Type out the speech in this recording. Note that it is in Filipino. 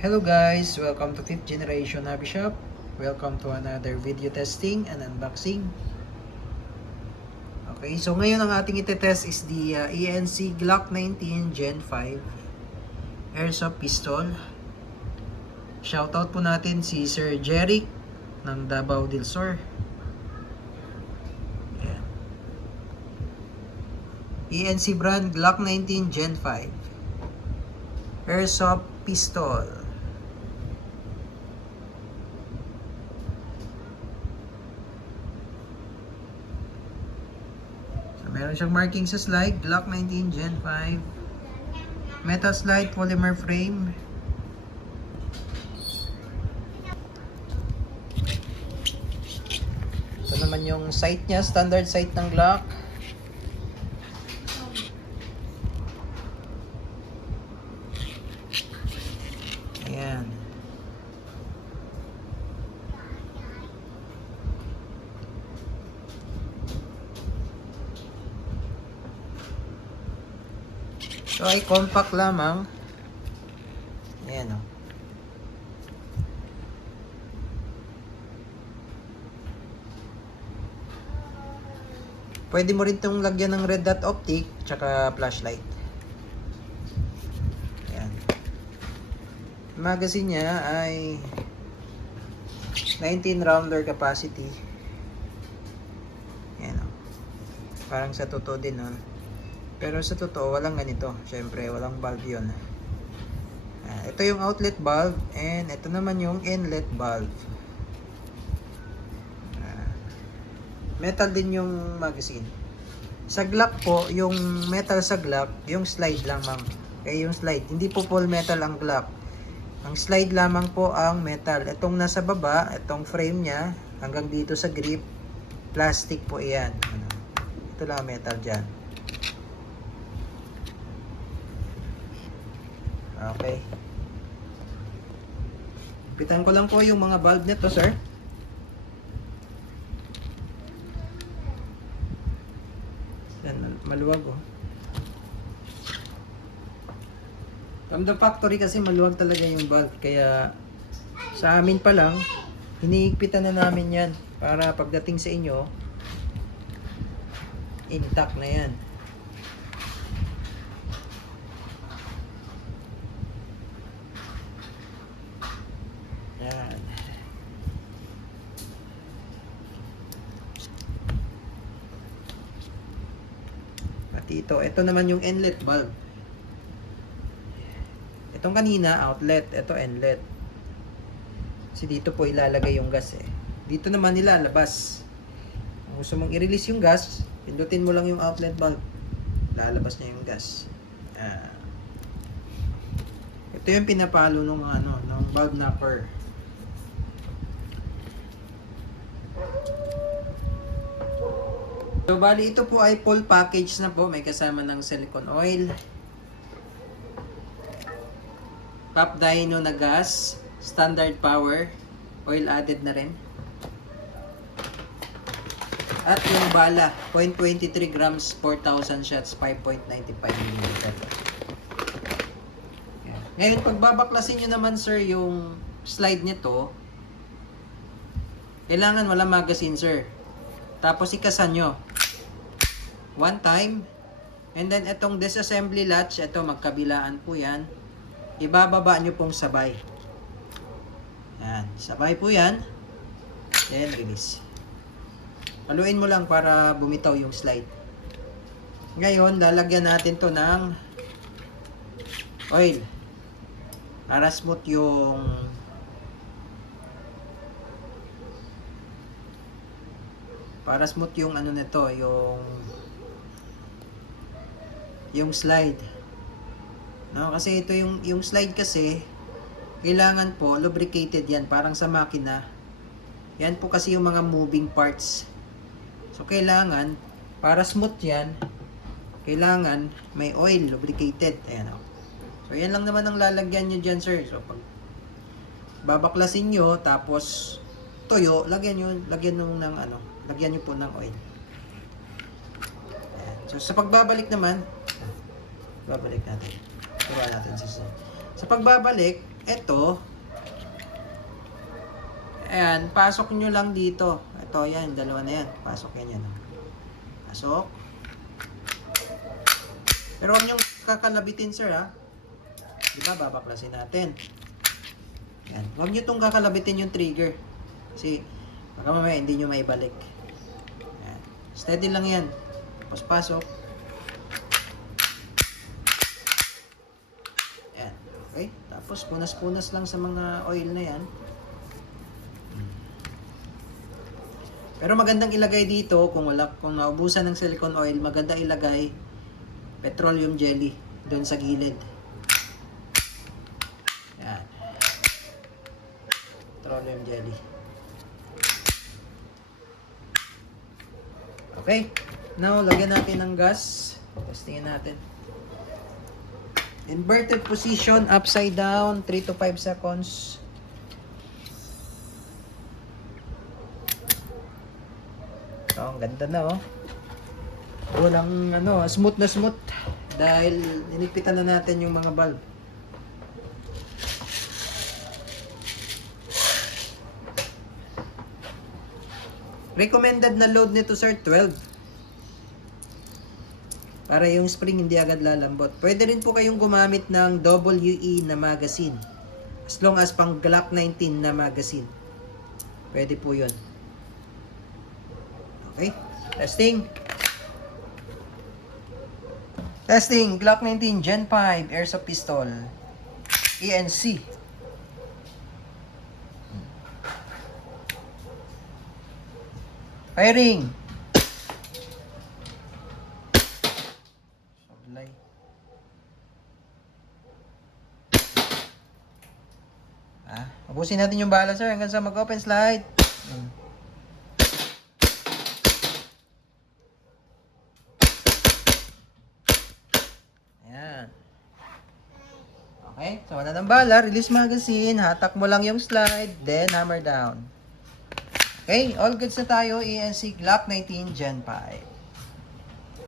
Hello guys! Welcome to 5th Generation Hobby Shop. Welcome to another video testing and unboxing. Okay, so ngayon ang ating itetest is the ENC Glock 19 Gen 5 Airsoft Pistol. Shoutout po natin si Sir Jeric ng Davao del Sur. Ayan. ENC brand Glock 19 Gen 5 Airsoft Pistol. Meron siyang marking sa slide, Glock 19 Gen 5. Metal slide, polymer frame. Ito naman yung sight niya, standard sight ng Glock. Ayan. So ay compact lamang. Ayan o. Pwede mo rin itong lagyan ng red dot optic tsaka flashlight. Ayan. Magazine niya ay 19 rounder capacity. Ayan o. Parang sa totoo din o. Pero sa totoo, walang ganito. Siyempre, walang valve yun. Ito yung outlet valve and ito naman yung inlet valve. Metal din yung magazine. Sa Glock po, yung metal sa Glock, yung slide lamang. Okay, yung slide. Hindi po full metal ang Glock. Ang slide lamang po ang metal. Itong nasa baba, itong frame niya, hanggang dito sa grip, plastic po iyan. Ito lang metal dyan. Okay. Pitan ko lang po yung mga valve nito, sir. Yan, maluwag oh. From the factory kasi maluwag talaga yung valve. Kaya sa amin pa lang, hiniigpitan na namin yan. Para pagdating sa inyo, intact na yan. Yan. Pati ito naman yung inlet valve. Itong kanina outlet, ito inlet. Kasi dito po ilalagay yung gas eh. Dito naman nilalabas. Kung gusto mong i-release yung gas, pindutin mo lang yung outlet valve. Lalabas niya yung gas. Ito yung pinapalo nung valve knocker. So, bali ito po ay full package na po. May kasama ng silicone oil, pop dyno na gas, standard power, oil added na rin. At yung bala, 0.23 grams, 4,000 shots, 5.95 mm. Ngayon, pagbabaklasin nyo naman sir yung slide nito, kailangan wala magazine sir. Tapos ikasan nyo. One time. And then itong disassembly latch, ito magkabilaan po yan. Ibababa nyo pong sabay. Yan. Sabay po yan. Then release. Haluin mo lang para bumitaw yung slide. Ngayon, lalagyan natin to ng oil. Para smooth yung ano nito, yung slide. No, kasi ito yung slide kasi kailangan po lubricated yan, parang sa makina. Yan po kasi yung mga moving parts. So kailangan para smooth yan, kailangan may oil lubricated. Ayan oh. So yan lang naman ang lalagyan nyo dyan sir. So pag babaklasin nyo tapos tuyo, lagyan nyo po ng oil. Ayan. So sa pagbabalik naman, babalik natin. Turuan natin sa pagbabalik, ito, ayan, pasok nyo lang dito. Ito, yan, dalawa na yan. Pasok yan. Pasok. Pero huwag nyo kakalabitin, sir, ha? Diba, babaklasin natin. Yan. Huwag nyo itong kakalabitin yung trigger. Kasi, baka mamaya hindi nyo maibalik. Yan. Steady lang yan. Tapos pasok. Yan. Okay? Tapos, punas-punas lang sa mga oil na yan. Pero magandang ilagay dito, kung naubusan ng silicone oil, maganda ilagay petroleum jelly doon sa gilid. Yan. Petroleum jelly. Okay. Now, lagyan natin ng gas. Testingin natin. Inverted position, upside down, 3 to 5 seconds. Oh, ang ganda na, oh. Walang smooth na smooth dahil ninipitan na natin yung mga valve. Recommended na load nito, sir, 12. Para yung spring hindi agad lalambot. Pwede rin po kayong gumamit ng WE na magazine. As long as pang Glock 19 na magazine. Pwede po yun. Okay, testing. Testing, Glock 19 Gen 5 Airsoft Pistol. ENC. Firing. Sablay. Ubusin natin yung bala, sir, hanggang sa mag-open slide. Okay, so wala ng bala, release magazine, hatak mo lang yung slide, then hammer down. Okay, all goods na tayo, ENC Glock 19 Gen 5.